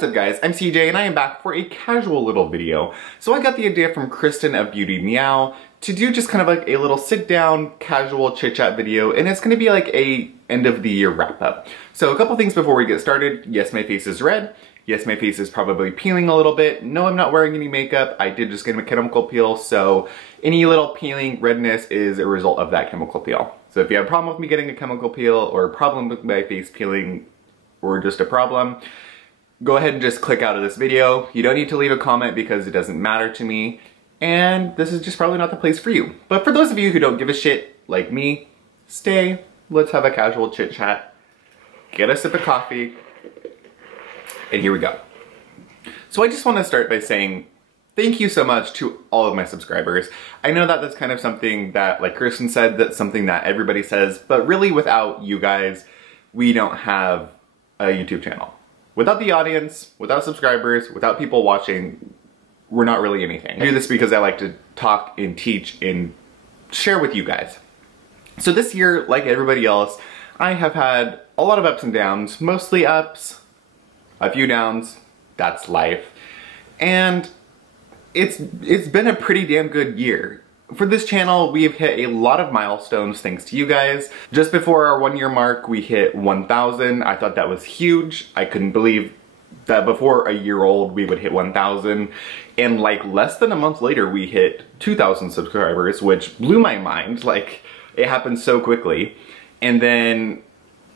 What's up guys, I'm CJ and I am back for a casual little video. So I got the idea from Kristen of Beauty Meow to do just kind of like a little sit down casual chit chat video, and it's gonna be like a end of the year wrap up. So a couple things before we get started. Yes, my face is red. Yes, my face is probably peeling a little bit. No, I'm not wearing any makeup. I did just get a chemical peel, so any little peeling redness is a result of that chemical peel. So if you have a problem with me getting a chemical peel or a problem with my face peeling or just a problem, go ahead and just click out of this video. You don't need to leave a comment because it doesn't matter to me, and this is just probably not the place for you. But for those of you who don't give a shit like me, stay, let's have a casual chit chat, get a sip of coffee, and here we go. So I just want to start by saying thank you so much to all of my subscribers. I know that that's kind of something that, like Kristen said, that's something that everybody says, but really without you guys, we don't have a YouTube channel. Without the audience, without subscribers, without people watching, we're not really anything. I do this because I like to talk and teach and share with you guys. So this year, like everybody else, I have had a lot of ups and downs, mostly ups, a few downs, that's life. And it's been a pretty damn good year. For this channel, we've hit a lot of milestones thanks to you guys. Just before our 1 year mark, we hit 1,000. I thought that was huge. I couldn't believe that before a year old, we would hit 1,000. And like less than a month later, we hit 2,000 subscribers, which blew my mind. Like, it happened so quickly. And then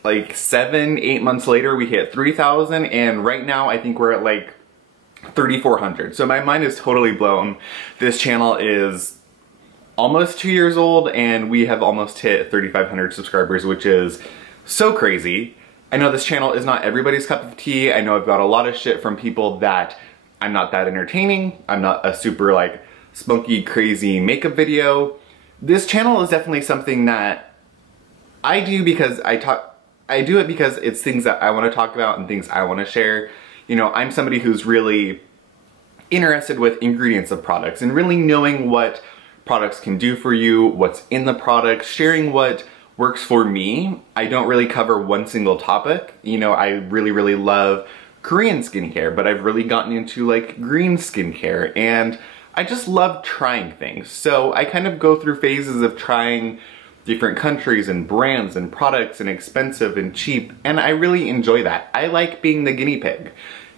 like 7-8 months later, we hit 3,000. And right now, I think we're at like 3,400. So my mind is totally blown. This channel is almost 2 years old and we have almost hit 3,500 subscribers, which is so crazy. I know this channel is not everybody's cup of tea. I know I've got a lot of shit from people that I'm not that entertaining. I'm not a super like spunky, crazy makeup video. This channel is definitely something that I do because I do it because it's things that I want to talk about and things I want to share. You know, I'm somebody who's really interested with ingredients of products and really knowing what products can do for you, what's in the product, sharing what works for me. I don't really cover one single topic. You know, I really love Korean skincare, but I've really gotten into like green skincare, and I just love trying things. So I kind of go through phases of trying different countries and brands and products and expensive and cheap, and I really enjoy that. I like being the guinea pig.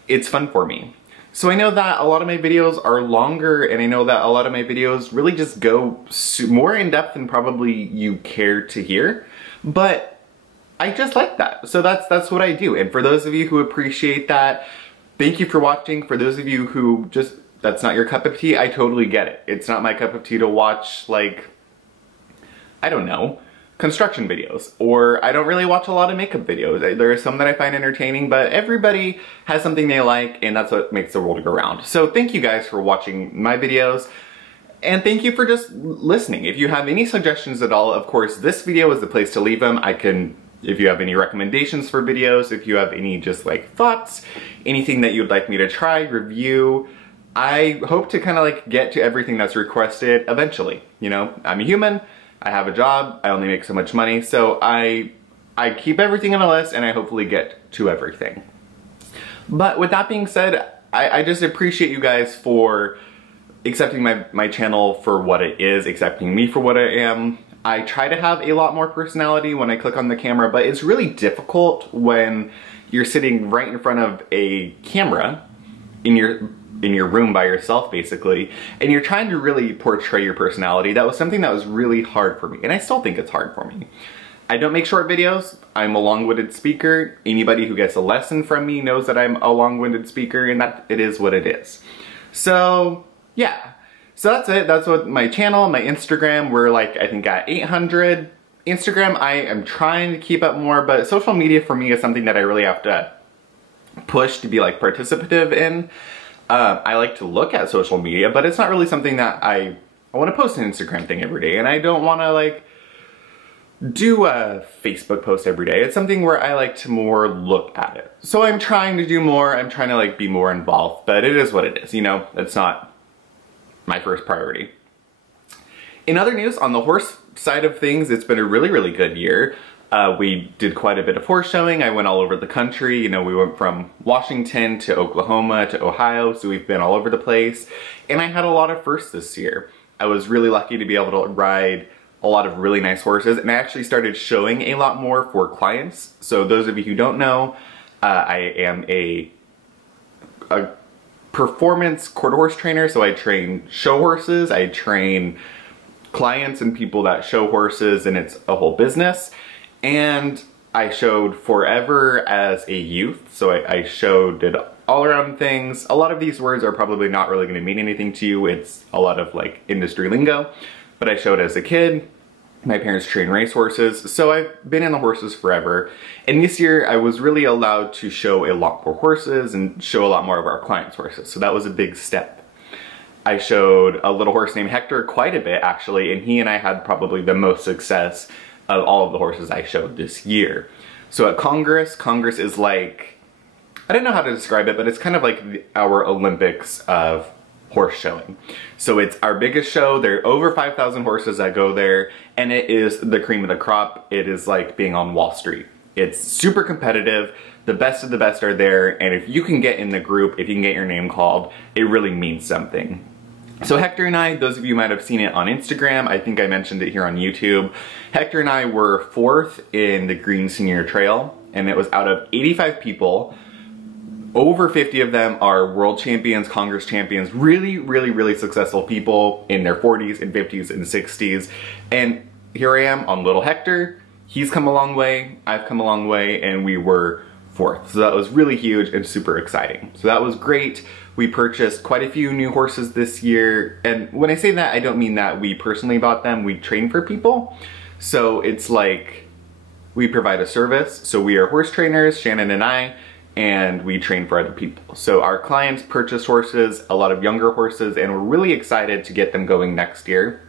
It's fun for me. So I know that a lot of my videos are longer, and I know that a lot of my videos really just go more in depth than probably you care to hear, but I just like that. So that's what I do. And for those of you who appreciate that, thank you for watching. For those of you who just, that's not your cup of tea, I totally get it. It's not my cup of tea to watch, like, I don't know, construction videos, or I don't really watch a lot of makeup videos. There are some that I find entertaining, but everybody has something they like, and that's what makes the world go round. So thank you guys for watching my videos, and thank you for just listening. If you have any suggestions at all, of course, this video is the place to leave them. If you have any recommendations for videos, if you have any just like thoughts, anything that you'd like me to try, review, I hope to kind of like get to everything that's requested eventually. You know, I'm a human. I have a job, I only make so much money, so I keep everything on a list and I hopefully get to everything. But with that being said, I just appreciate you guys for accepting my channel for what it is, accepting me for what I am. I try to have a lot more personality when I click on the camera, but it's really difficult when you're sitting right in front of a camera in your room by yourself, basically, and you're trying to really portray your personality. That was something that was really hard for me, and I still think it's hard for me. I don't make short videos. I'm a long-winded speaker. Anybody who gets a lesson from me knows that I'm a long-winded speaker, and that it is what it is. So, yeah. So that's it. That's what my channel, my Instagram, we're like, I think at 800. Instagram, I am trying to keep up more, but social media for me is something that I really have to push to be like participative in. I like to look at social media, but it's not really something that I want to post an Instagram thing every day, and I don't want to like do a Facebook post every day. It's something where I like to more look at it. So I'm trying to do more. I'm trying to like be more involved, but it is what it is. You know, it's not my first priority. In other news, on the horse side of things, it's been a really good year. We did quite a bit of horse showing. I went all over the country. You know, we went from Washington to Oklahoma to Ohio, so we've been all over the place. And I had a lot of firsts this year. I was really lucky to be able to ride a lot of really nice horses, and I actually started showing a lot more for clients. So those of you who don't know, I am a performance quarter horse trainer, so I train show horses, I train clients and people that show horses, and it's a whole business. And I showed forever as a youth, so I did all around things. A lot of these words are probably not really going to mean anything to you. It's a lot of like industry lingo, but I showed as a kid. My parents train race horses, so I've been in the horses forever. And this year I was really allowed to show a lot more horses and show a lot more of our clients' horses, so that was a big step. I showed a little horse named Hector quite a bit actually, and he and I had probably the most success of all of the horses I showed this year. So at Congress is like, I don't know how to describe it, but it's kind of like our Olympics of horse showing. So it's our biggest show. There are over 5,000 horses that go there, and it is the cream of the crop. It is like being on Wall Street. It's super competitive. The best of the best are there, and if you can get in the group, if you can get your name called, it really means something. So Hector and I, those of you might have seen it on Instagram, I think I mentioned it here on YouTube. Hector and I were 4th in the Green Senior Trail, and it was out of 85 people. Over 50 of them are world champions, Congress champions, really successful people in their 40s and 50s and 60s. And here I am on little Hector. He's come a long way, I've come a long way, and we were 4th. So that was really huge and super exciting. So that was great. We purchased quite a few new horses this year. And when I say that, I don't mean that we personally bought them. We train for people. So it's like we provide a service. So we are horse trainers, Shannon and I, and we train for other people. So our clients purchase horses, a lot of younger horses, and we're really excited to get them going next year.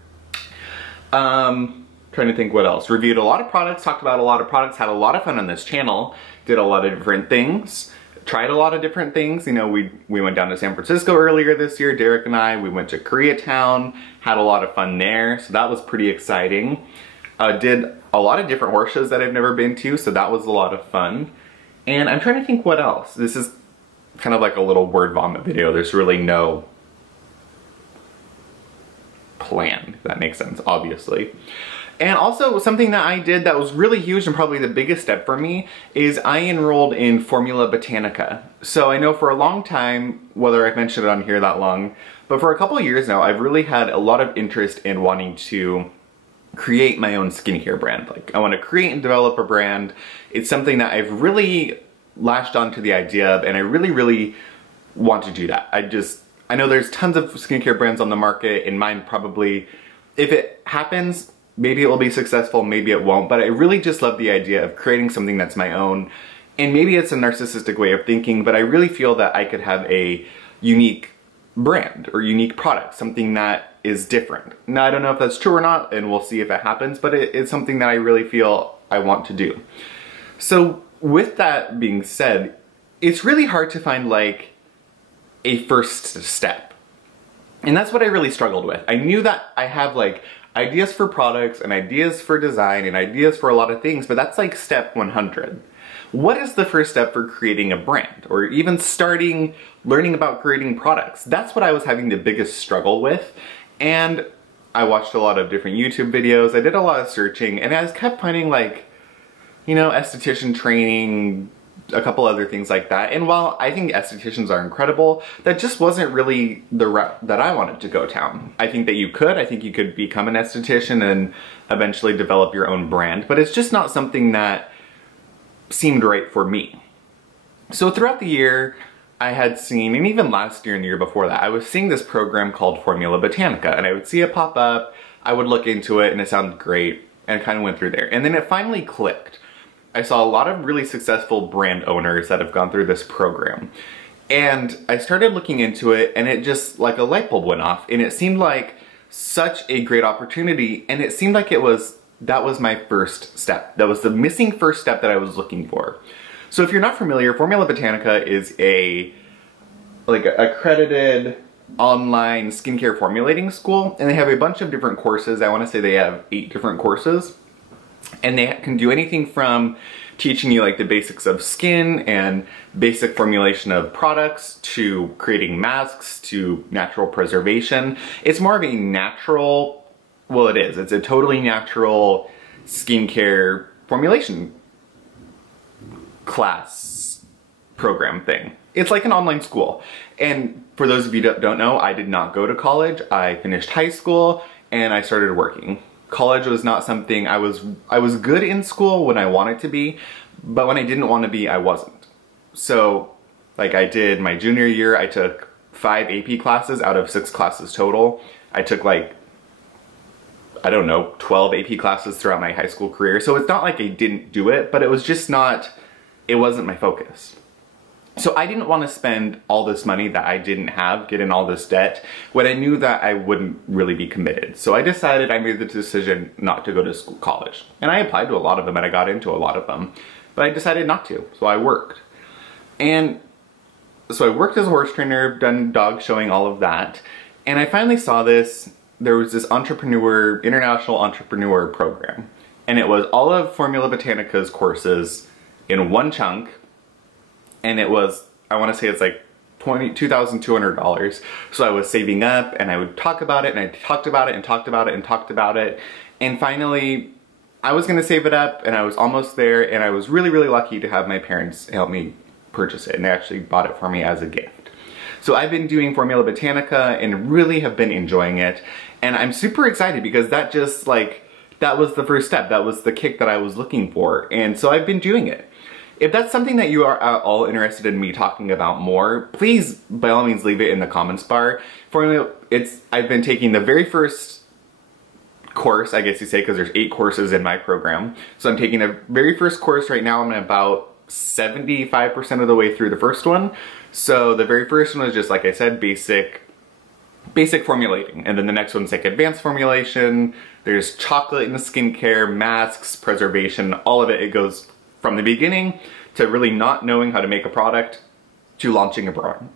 Trying to think what else. Reviewed a lot of products, talked about a lot of products, had a lot of fun on this channel, did a lot of different things, tried a lot of different things. You know, we went down to San Francisco earlier this year, Derek and I. We went to Koreatown, had a lot of fun there, so that was pretty exciting. Did a lot of different horse shows that I've never been to, so that was a lot of fun. And I'm trying to think what else. This is kind of like a little word vomit video. There's really no plan, if that makes sense, obviously. And also something that I did that was really huge and probably the biggest step for me is I enrolled in Formula Botanica. So I know for a long time, whether I've mentioned it on here that long, but for a couple of years now, I've really had a lot of interest in wanting to create my own skincare brand. Like, I want to create and develop a brand. It's something that I've really latched onto the idea of, and I really want to do that. I know there's tons of skincare brands on the market, and mine probably, if it happens, maybe it will be successful, maybe it won't, but I really just love the idea of creating something that's my own. And maybe it's a narcissistic way of thinking, but I really feel that I could have a unique brand or unique product, something that is different. Now, I don't know if that's true or not, and we'll see if it happens, but it's something that I really feel I want to do. So with that being said, it's really hard to find like a first step. And that's what I really struggled with. I knew that I have like ideas for products and ideas for design and ideas for a lot of things, but that's like step 100. What is the first step for creating a brand or even learning about creating products? That's what I was having the biggest struggle with. And I watched a lot of different YouTube videos. I did a lot of searching, and I just kept finding like, you know, esthetician training, a couple other things like that. And while I think estheticians are incredible, that just wasn't really the route that I wanted to go down. I think you could become an esthetician and eventually develop your own brand, but it's just not something that seemed right for me. So throughout the year, I had seen, and even last year and the year before that, I was seeing this program called Formula Botanica, and I would see it pop up, I would look into it, and it sounded great, and kind of went through there. And then it finally clicked. I saw a lot of really successful brand owners that have gone through this program. And I started looking into it, and it just, like a light bulb went off, and it seemed like such a great opportunity, and it seemed like that was my first step. That was the missing first step that I was looking for. So if you're not familiar, Formula Botanica is a accredited online skincare formulating school, and they have a bunch of different courses. I want to say they have 8 different courses. And they can do anything from teaching you like the basics of skin and basic formulation of products to creating masks to natural preservation. It's more of a natural, well it is, it's a totally natural skincare formulation class program thing. It's like an online school. And for those of you that don't know, I did not go to college. I finished high school and I started working. College was not something, I was good in school when I wanted to be, but when I didn't want to be, I wasn't. So, like I did my junior year, I took 5 AP classes out of 6 classes total. I took like, I don't know, 12 AP classes throughout my high school career. So it's not like I didn't do it, but it was just not, it wasn't my focus. So I didn't want to spend all this money that I didn't have, get in all this debt, when I knew that I wouldn't really be committed. So I decided, I made the decision not to go to school, college. And I applied to a lot of them and I got into a lot of them, but I decided not to, so I worked. And so I worked as a horse trainer, done dog showing, all of that. And I finally saw this, there was this entrepreneur, international entrepreneur program. And it was all of Formula Botanica's courses in one chunk. And it was, I want to say it's like $2,200. So I was saving up and I would talk about it and I talked about it and talked about it and talked about it. And finally, I was going to save it up and I was almost there, and I was really, really lucky to have my parents help me purchase it, and they actually bought it for me as a gift. So I've been doing Formula Botanica and really have been enjoying it. And I'm super excited because that just like, that was the first step. That was the kick that I was looking for. And so I've been doing it. If that's something that you are at all interested in me talking about more, please, by all means, leave it in the comments bar. I've been taking the very first course, I guess you say, because there's 8 courses in my program. So I'm taking the very first course right now. I'm about 75% of the way through the first one. So the very first one was just, like I said, basic formulating. And then the next one's like advanced formulation. There's chocolate and skincare, masks, preservation, all of it. It goes from the beginning to really not knowing how to make a product to launching a brand.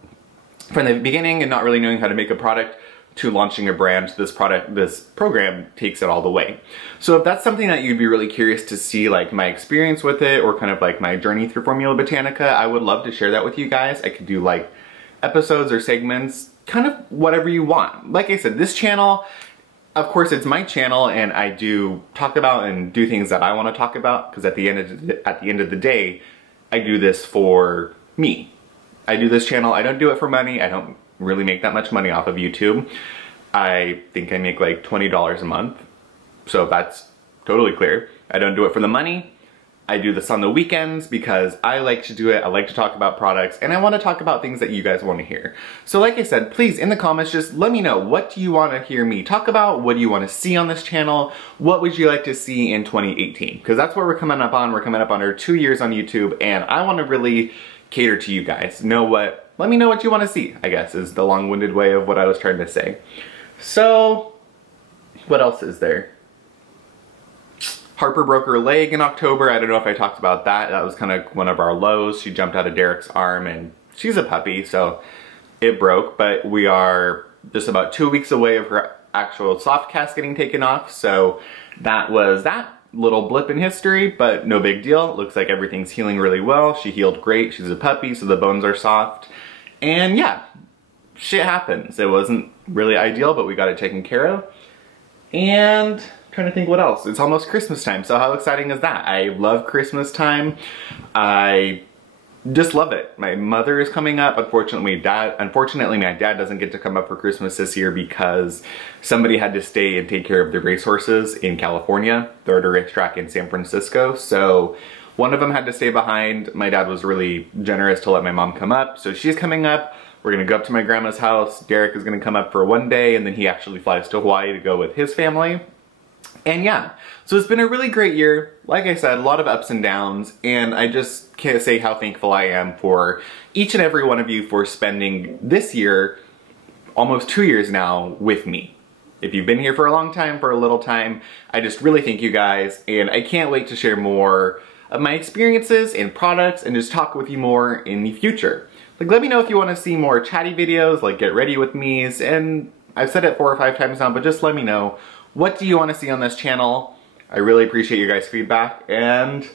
From the beginning and not really knowing how to make a product to launching a brand, this program takes it all the way. So if that's something that you'd be really curious to see, like my experience with it or kind of like my journey through Formula Botanica, I would love to share that with you guys. I could do like episodes or segments, kind of whatever you want. Like I said, this channel, of course, it's my channel and I do talk about and do things that I want to talk about, because at the end of the day, I do this for me. I do this channel, I don't do it for money. I don't really make that much money off of YouTube. I think I make like $20 a month. So that's totally clear. I don't do it for the money. I do this on the weekends because I like to do it. I like to talk about products and I want to talk about things that you guys want to hear. So like I said, please in the comments, just let me know, what do you want to hear me talk about? What do you want to see on this channel? What would you like to see in 2018? Because that's what we're coming up on. We're coming up on our 2 years on YouTube and I want to really cater to you guys. Let me know what you want to see, I guess, is the long-winded way of what I was trying to say. So, what else is there? Harper broke her leg in October. I don't know if I talked about that. That was kind of one of our lows. She jumped out of Derek's arm and she's a puppy, so it broke. But we are just about 2 weeks away of her actual soft cast getting taken off. So that was that little blip in history, but no big deal. It looks like everything's healing really well. She healed great. She's a puppy, so the bones are soft. And yeah, shit happens. It wasn't really ideal, but we got it taken care of. And I'm trying to think what else. It's almost Christmas time, so how exciting is that? I love Christmas time. I just love it. My mother is coming up. Unfortunately, my dad doesn't get to come up for Christmas this year because somebody had to stay and take care of the racehorses in California. They're at a racetrack in San Francisco, so one of them had to stay behind. My dad was really generous to let my mom come up, so she's coming up. We're gonna go up to my grandma's house. Derek is gonna come up for one day, and then he actually flies to Hawaii to go with his family. And yeah, so it's been a really great year. Like I said, a lot of ups and downs, and I just can't say how thankful I am for each and every one of you for spending this year, almost 2 years now, with me. If you've been here for a long time, for a little time, I just really thank you guys, and I can't wait to share more of my experiences and products and just talk with you more in the future. Like, let me know if you want to see more chatty videos, like get ready with me's, and I've said it 4 or 5 times now, but just let me know, what do you want to see on this channel? I really appreciate your guys' feedback, and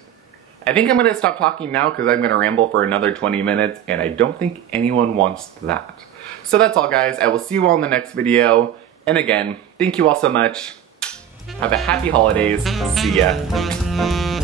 I think I'm gonna stop talking now because I'm gonna ramble for another 20 minutes, and I don't think anyone wants that. So that's all, guys. I will see you all in the next video. And again, thank you all so much. Have a happy holidays. See ya.